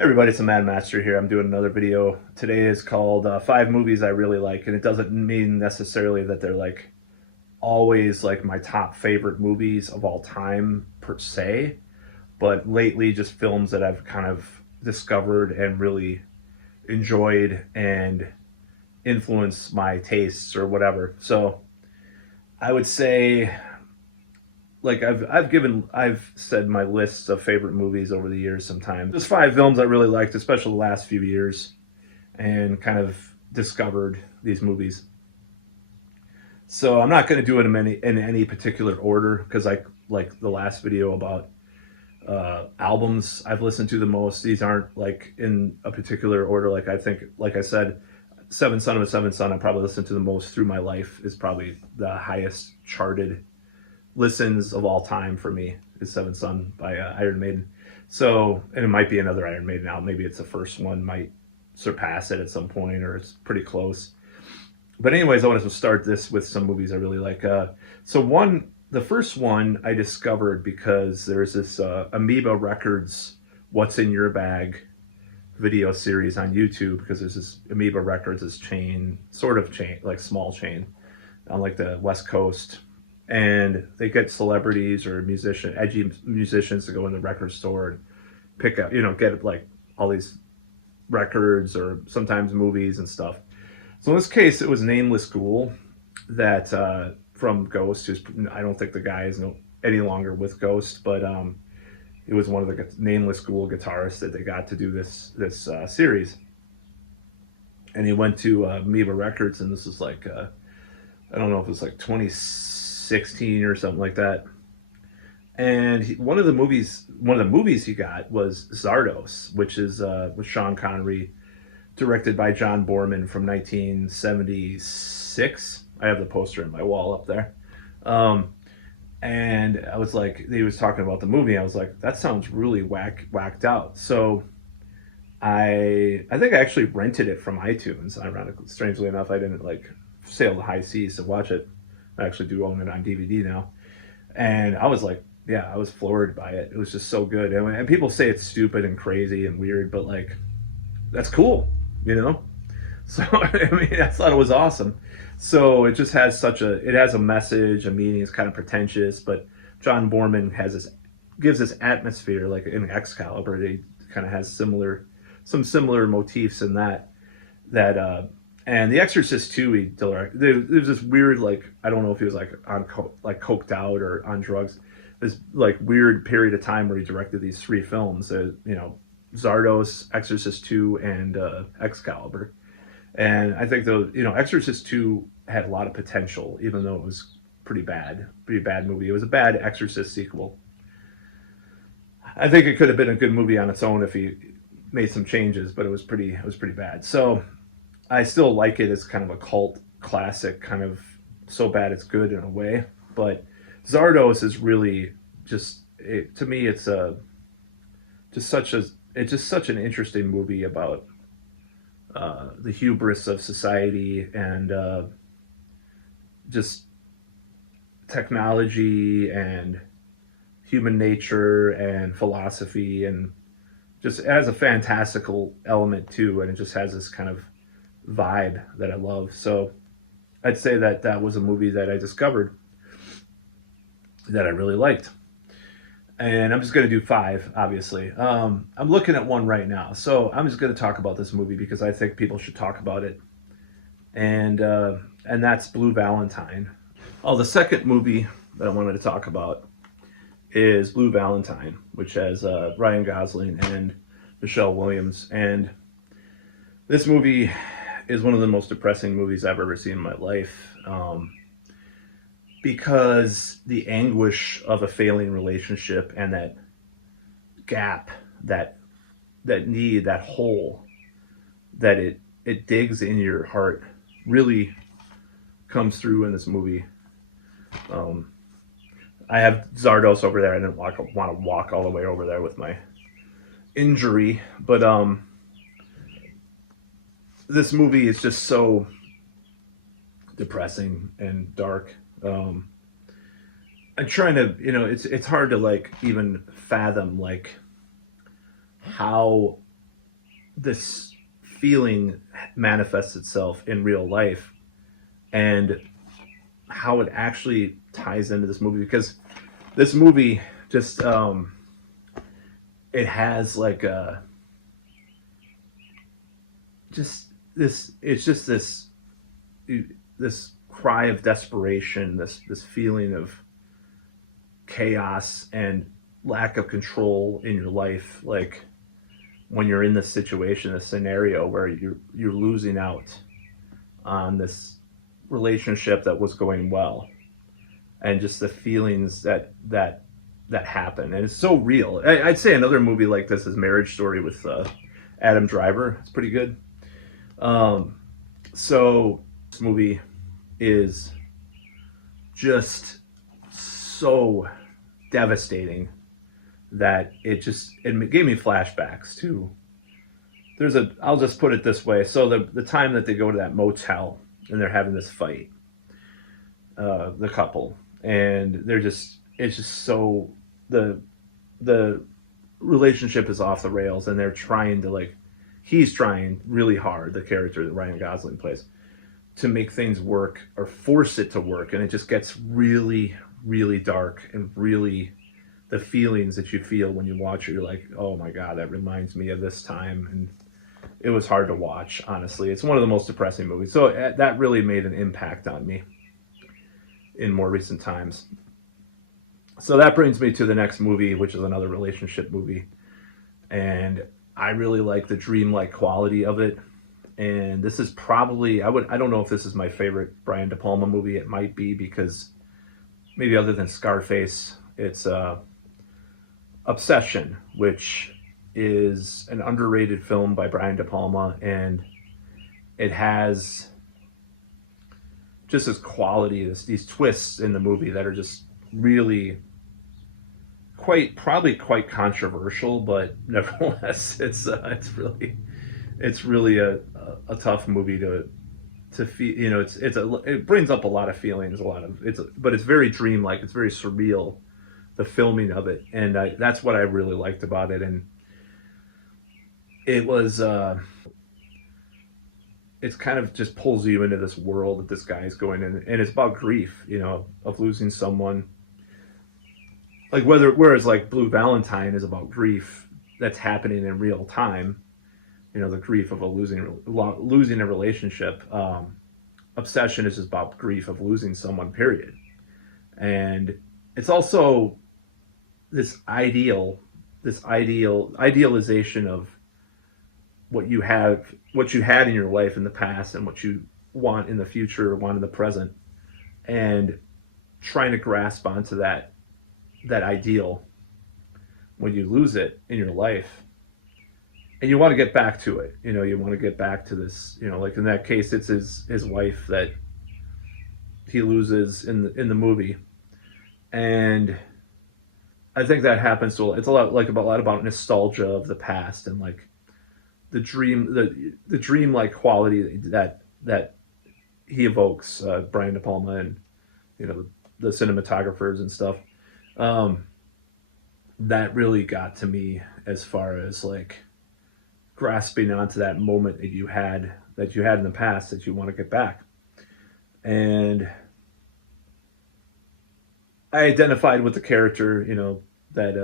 Hey everybody, it's the MadMaster here. I'm doing another video. Today is called 5 movies I really like, and it doesn't mean necessarily that they're like always like my top favorite movies of all time per se, but lately just films that I've kind of discovered and really enjoyed and influenced my tastes or whatever. So I would say like I've said my lists of favorite movies over the years sometimes. There's 5 films I really liked, especially the last few years, and kind of discovered these movies. So I'm not going to do it in any particular order because like the last video about albums I've listened to the most. These aren't like in a particular order. Like I think, like I said, Seven Son of a Seven Son I probably listened to the most through my life is probably the highest charted listens of all time for me is Seven Son by Iron Maiden. So, and it might be another Iron Maiden album. Maybe it's the first one, might surpass it at some point, or it's pretty close. But anyways, I wanted to start this with some movies I really like. The first one I discovered because there's this Amoeba Records "What's in Your Bag" video series on YouTube, because there's this Amoeba Records, this chain, sort of chain, like small chain on like the West Coast, and they get celebrities or edgy musicians to go in the record store and pick up, get like all these records or sometimes movies and stuff. So in this case, it was Nameless Ghoul that from Ghost, who's, I don't think the guy is any longer with Ghost, but it was one of the Nameless Ghoul guitarists that they got to do this series. And he went to Amoeba Records, and this was like I don't know if it was like 2016 or something like that. And one of the movies he got was Zardoz, which is with Sean Connery, directed by John Boorman from 1976. I have the poster in my wall up there. And I was like, he was talking about the movie. I was like, that sounds really whacked out. So I think I actually rented it from iTunes. Ironically, strangely enough, I didn't like sail the high seas to watch it. I actually do own it on DVD now. And I was like, yeah, I was floored by it. It was just so good. And people say it's stupid and crazy and weird, but like, that's cool, you know? So, I mean, I thought it was awesome. So it just has it has a message, a meaning. It's kind of pretentious, but John Boorman gives this atmosphere like in Excalibur. They kind of has some similar motifs in and The Exorcist 2, there's this weird, like, I don't know if he was like coked out or on drugs. This like weird period of time where he directed these 3 films, Zardoz, Exorcist 2, and Excalibur. And I think Exorcist 2 had a lot of potential, even though it was pretty bad movie. It was a bad Exorcist sequel. I think it could have been a good movie on its own if he made some changes, but it was pretty bad. So I still like it as kind of a cult classic, kind of so bad it's good in a way. But Zardoz is really to me, it's just such an interesting movie about the hubris of society and just technology and human nature and philosophy, and just it has a fantastical element too, and it just has this kind of vibe that I love. So I'd say that was a movie that I discovered that I really liked. And I'm just going to do 5, obviously. I'm looking at one right now. So I'm just going to talk about this movie because I think people should talk about it. And that's Blue Valentine. Oh, the second movie that I wanted to talk about is Blue Valentine, which has Ryan Gosling and Michelle Williams. And this movie is one of the most depressing movies I've ever seen in my life. Because the anguish of a failing relationship and that gap, that need, that hole that it digs in your heart really comes through in this movie. I have Zardoz over there. I didn't want to walk all the way over there with my injury, but this movie is just so depressing and dark. I'm trying to, it's hard to like even fathom like how this feeling manifests itself in real life, and how it actually ties into this movie, because this movie just it has like a just this it's just this cry of desperation, this feeling of chaos and lack of control in your life, like when you're in this situation, this scenario where you're losing out on this relationship that was going well, and just the feelings that happen. And it's so real. I'd say another movie like this is Marriage Story with Adam Driver. It's pretty good. So this movie is just so devastating that it gave me flashbacks to I'll just put it this way. So the time that they go to that motel and they're having this fight, the couple, and it's just so the relationship is off the rails, and they're trying to, like, he's trying really hard, the character that Ryan Gosling plays, to make things work or force it to work, and it just gets really, really dark, and really the feelings that you feel when you watch it, you're like, oh my god, that reminds me of this time. And it was hard to watch, honestly. It's one of the most depressing movies, so that really made an impact on me in more recent times. So that brings me to the next movie, which is another relationship movie, and I really like the dreamlike quality of it. And this is probably, I don't know if this is my favorite Brian De Palma movie. It might be, because maybe other than Scarface, it's Obsession, which is an underrated film by Brian De Palma, and it has just this quality, these twists in the movie that are just really probably quite controversial, but nevertheless, it's really a tough movie to feel. You know, it brings up a lot of feelings, but it's very dreamlike. It's very surreal, the filming of it, and that's what I really liked about it. And it was it's kind of just pulls you into this world that this guy is going in, and it's about grief, you know, of losing someone. Like whereas like Blue Valentine is about grief that's happening in real time, you know, the grief of losing a relationship. Obsession is just about grief of losing someone, period. And it's also this idealization of what you had in your life in the past, and what you want in the future, want in the present, and trying to grasp onto that ideal when you lose it in your life, and you want to get back to it. You know, you want to get back to this, you know, like in that case, it's his wife that he loses in the movie. And I think that happens to, it's a lot about nostalgia of the past, and like the dreamlike quality that he evokes, Brian De Palma, and, you know, the cinematographers and stuff. That really got to me, as far as like grasping onto that moment that you had in the past that you want to get back. And I identified with the character, you know, that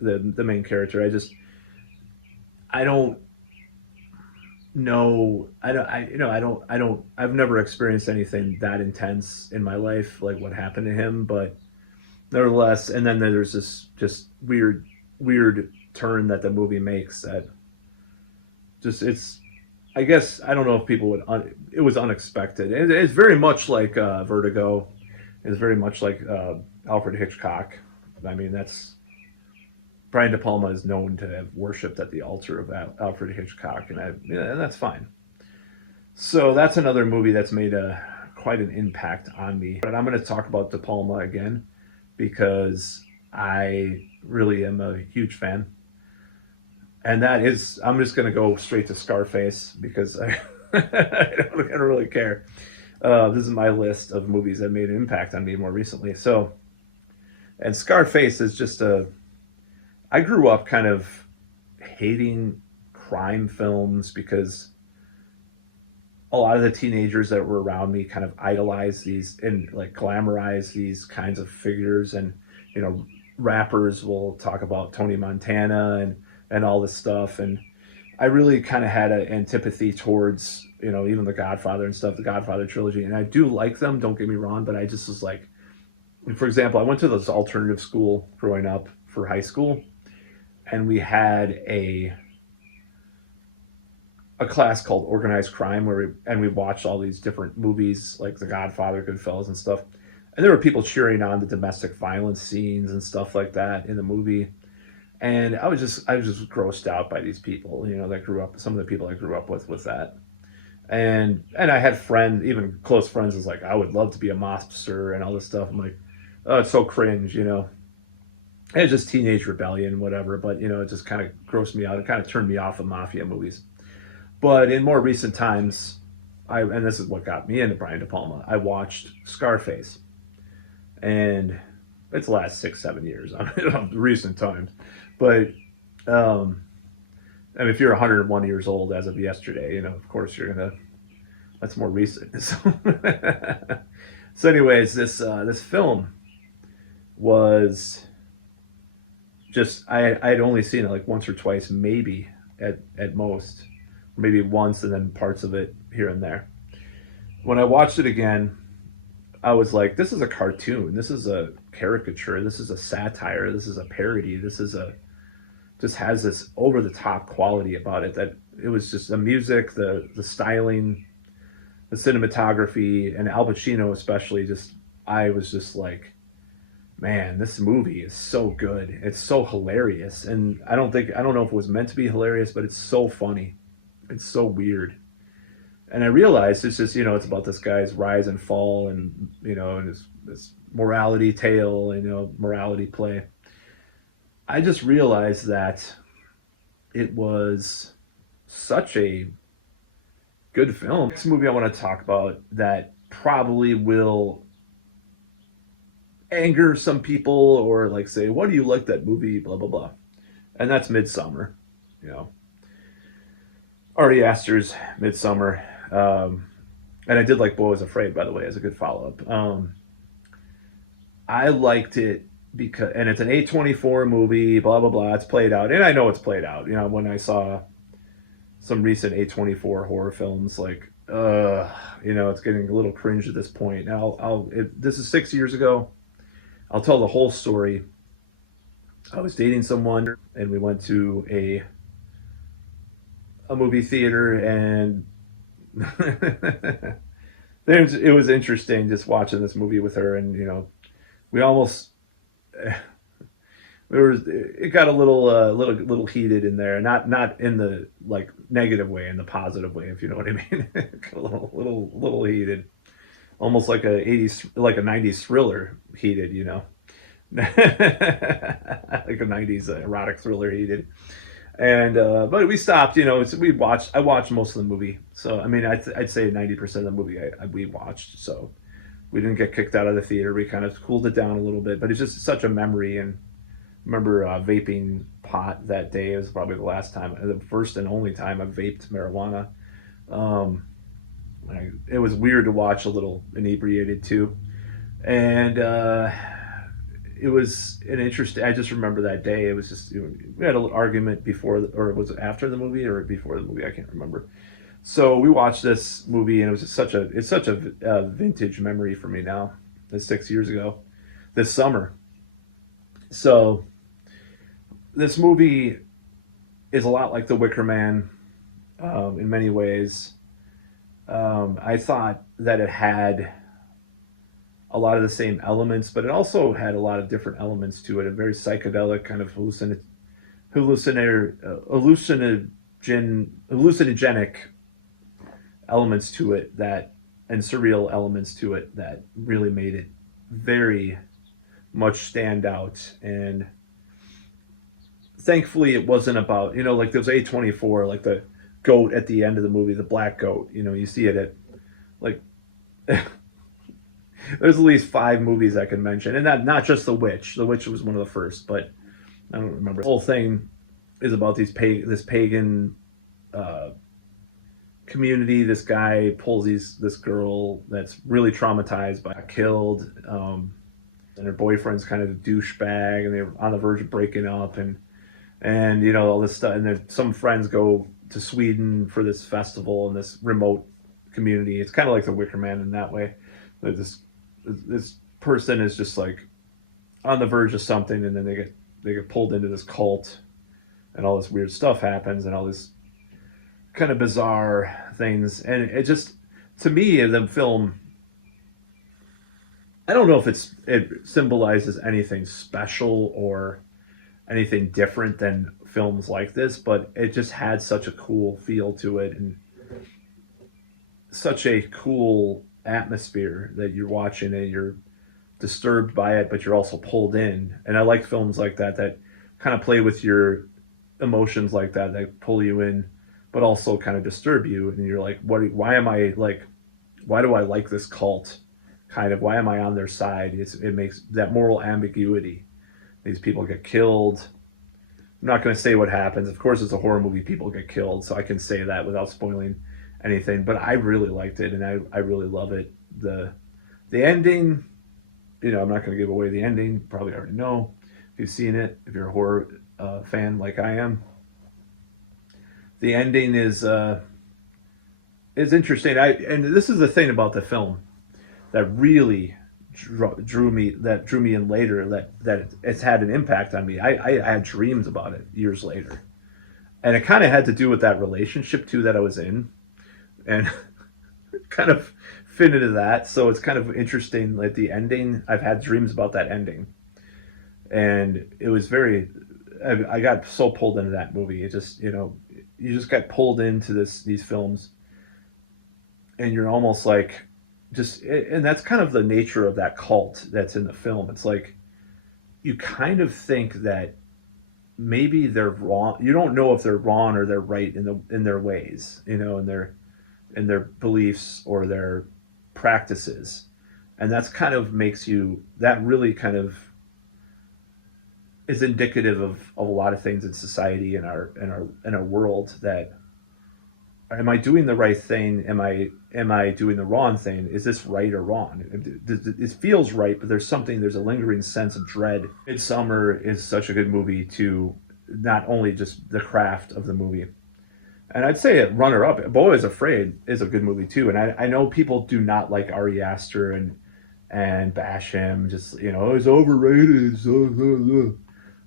the main character. I've never experienced anything that intense in my life like what happened to him, but nevertheless. And then there's this just weird turn that the movie makes, that just, I guess, I don't know if people it was unexpected. It's very much like Vertigo. It's very much like Alfred Hitchcock. I mean, Brian De Palma is known to have worshipped at the altar of Alfred Hitchcock, and that's fine. So that's another movie that's made quite an impact on me. But I'm going to talk about De Palma again, because I really am a huge fan. And that is, I'm just going to go straight to Scarface, because I don't really care. This is my list of movies that made an impact on me more recently. So, and Scarface is just I grew up kind of hating crime films because a lot of the teenagers that were around me kind of idolize these and like glamorize these kinds of figures. And you know, rappers will talk about Tony Montana and all this stuff. And I really kind of had an antipathy towards, you know, even the Godfather and stuff, the Godfather trilogy. And I do like them, don't get me wrong, but I just was like, for example, I went to this alternative school growing up for high school, and we had a class called organized crime where we watched all these different movies like The Godfather, Goodfellas and stuff. And there were people cheering on the domestic violence scenes and stuff like that in the movie. And I was just grossed out by these people, you know, that grew up, some of the people I grew up with that. And I had friends, even close friends, was like, I would love to be a mobster and all this stuff. I'm like, oh, it's so cringe, you know. And it's just teenage rebellion, whatever. But, you know, it just kind of grossed me out. It kind of turned me off of mafia movies. But in more recent times, and this is what got me into Brian De Palma, I watched Scarface. And it's the last 6-7 years, I mean, recent times. But, and if you're 101 years old as of yesterday, you know, of course you're going to, that's more recent. So anyways, this film was just, I'd only seen it like once or twice, maybe at most. Maybe once, and then parts of it here and there. When I watched it again, I was like, this is a cartoon. This is a caricature. This is a satire. This is a parody. Just has this over-the-top quality about it that it was just the music, the styling, the cinematography, and Al Pacino especially. I was just like, man, this movie is so good. It's so hilarious. And I don't know if it was meant to be hilarious, but it's so funny. It's so weird. And I realized it's just, you know, it's about this guy's rise and fall and, you know, and this morality tale and, you know, morality play. I just realized that it was such a good film. This movie I want to talk about that probably will anger some people or like say, what do you like that movie, blah, blah, blah. And that's Midsummer, you know. Ari Aster's Midsummer. And I did like Beau Was Afraid, by the way, as a good follow-up. I liked it because, and it's an A24 movie, blah, blah, blah. It's played out. And I know it's played out. You know, when I saw some recent A24 horror films, like, you know, it's getting a little cringe at this point. Now, this is 6 years ago. I'll tell the whole story. I was dating someone, and we went to a movie theater, and it was interesting just watching this movie with her. And you know, we almost it got a little heated in there, not in the like negative way, in the positive way, if you know what I mean. A little heated, almost like a 90s thriller heated, you know. Like a 90s erotic thriller heated. And but we stopped, you know. I watched most of the movie, so I mean, I'd say 90% of the movie we watched. So we didn't get kicked out of the theater. We kind of cooled it down a little bit, but it's just such a memory. And I remember vaping pot that day. It was probably the first and only time I vaped marijuana. It was weird to watch a little inebriated too, and it was an interesting. I just remember that day. It was just, you know, we had a little argument before, or was it after the movie or before the movie? I can't remember. So we watched this movie, and it was just such a vintage memory for me now. It's 6 years ago, this summer. So this movie is a lot like The Wicker Man in many ways. I thought that it had a lot of the same elements, but it also had a lot of different elements to it. A very psychedelic kind of hallucinogenic elements to it and surreal elements to it that really made it very much stand out. And thankfully it wasn't about, you know, like there's A24, like the goat at the end of the movie, the black goat, you know, you see it at like there's at least 5 movies I can mention, and not just The Witch. The Witch was one of the first, but I don't remember. The whole thing is about this pagan community. This guy pulls this girl that's really traumatized by killed, and her boyfriend's kind of a douchebag, and they're on the verge of breaking up, and you know all this stuff. And then some friends go to Sweden for this festival in this remote community. It's kind of like the Wicker Man in that way. This person is just like on the verge of something, and then they get pulled into this cult, and all this weird stuff happens, and all this kind of bizarre things. And it just, to me, the film, I don't know if it symbolizes anything special or anything different than films like this, but it just had such a cool feel to it, and such a cool atmosphere that you're watching, and you're disturbed by it, but you're also pulled in. And I like films like that kind of play with your emotions like that pull you in, but also kind of disturb you. And you're like, why do I like this cult? Kind of, why am I on their side? It makes that moral ambiguity. These people get killed. I'm not going to say what happens. Of course, it's a horror movie. People get killed, so I can say that without spoiling anything. But I really liked it, and I really love it. The ending, you know, I'm not going to give away the ending. Probably already know if you've seen it. If you're a horror fan like I am, the ending is interesting. And this is the thing about the film that really drew me in later, that it's had an impact on me. I had dreams about it years later, and it kind of had to do with that relationship too that I was in, and kind of fit into that. So it's kind of interesting, like the ending. I've had dreams about that ending, and it was very, I got so pulled into that movie. It just, you know, you just got pulled into these films, and you're almost like, and that's kind of the nature of that cult that's in the film. It's like you kind of think that maybe they're wrong. You don't know if they're wrong or they're right in their ways, you know, in their beliefs or their practices. And that's kind of that really kind of is indicative of a lot of things in society, in our world. That, am I doing the right thing? Am I doing the wrong thing? Is this right or wrong? It feels right, but there's a lingering sense of dread. Midsummer is such a good movie to, not only just the craft of the movie. And I'd say it runner up. Beau is Afraid is a good movie too. And I know people do not like Ari Aster and bash him. Just, you know, he's overrated.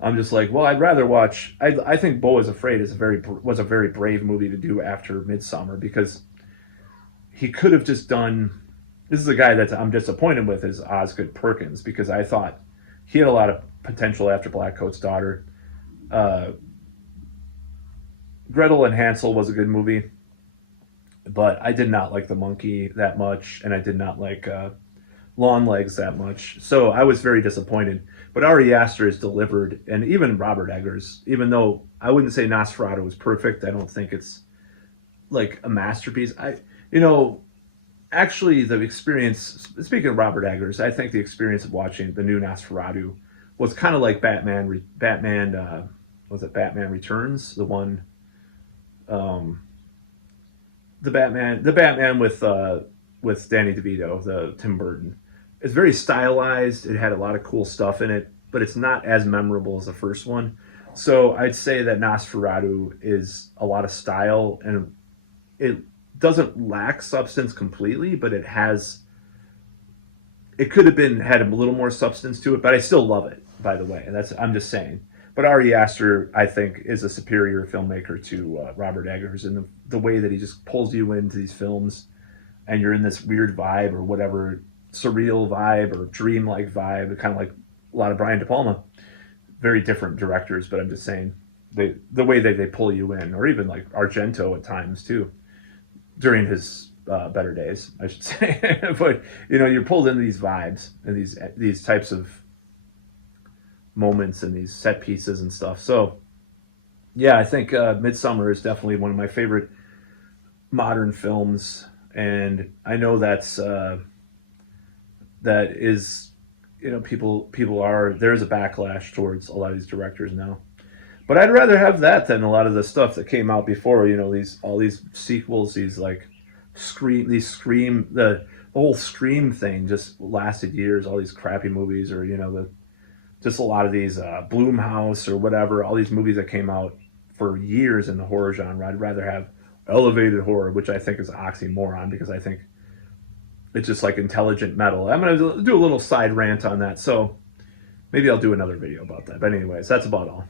I'm just like, well, I'd rather watch. I think Beau is Afraid was a very brave movie to do after Midsummer, because he could have just done. This is a guy that I'm disappointed with, is Osgood Perkins, because I thought he had a lot of potential after Blackcoat's Daughter. Gretel and Hansel was a good movie, but I did not like The Monkey that much, and I did not like Longlegs that much. So I was very disappointed. But Ari Aster is delivered, and even Robert Eggers, even though I wouldn't say Nosferatu was perfect, I don't think it's like a masterpiece. Actually, the experience, speaking of Robert Eggers, I think the experience of watching the new Nosferatu was kind of like Batman Returns, the one, the Batman with Danny DeVito, the Tim Burton. It's very stylized. It had a lot of cool stuff in it, but it's not as memorable as the first one. So I'd say that Nosferatu is a lot of style, and it doesn't lack substance completely, but it could have had a little more substance to it, but I still love it, by the way. And I'm just saying. But Ari Aster, I think, is a superior filmmaker to Robert Eggers, and the way that he just pulls you into these films, and you're in this weird vibe or whatever, surreal vibe or dreamlike vibe, kind of like a lot of Brian De Palma. Very different directors, but I'm just saying the way they pull you in, or even like Argento at times too, during his better days, I should say. But you're pulled into these vibes and these types of moments and these set pieces and stuff. So yeah, I think Midsummer is definitely one of my favorite modern films, and I know that is, there's a backlash towards a lot of these directors now, But I'd rather have that than a lot of the stuff that came out before. You know, these all these sequels, these like scream the whole Scream thing just lasted years. All these crappy movies, or you know, just a lot of these Bloomhouse or whatever. All these movies that came out for years in the horror genre. I'd rather have elevated horror, which I think is oxymoron because I think it's just like intelligent metal. I'm gonna do a little side rant on that, so maybe I'll do another video about that. But anyways, that's about all.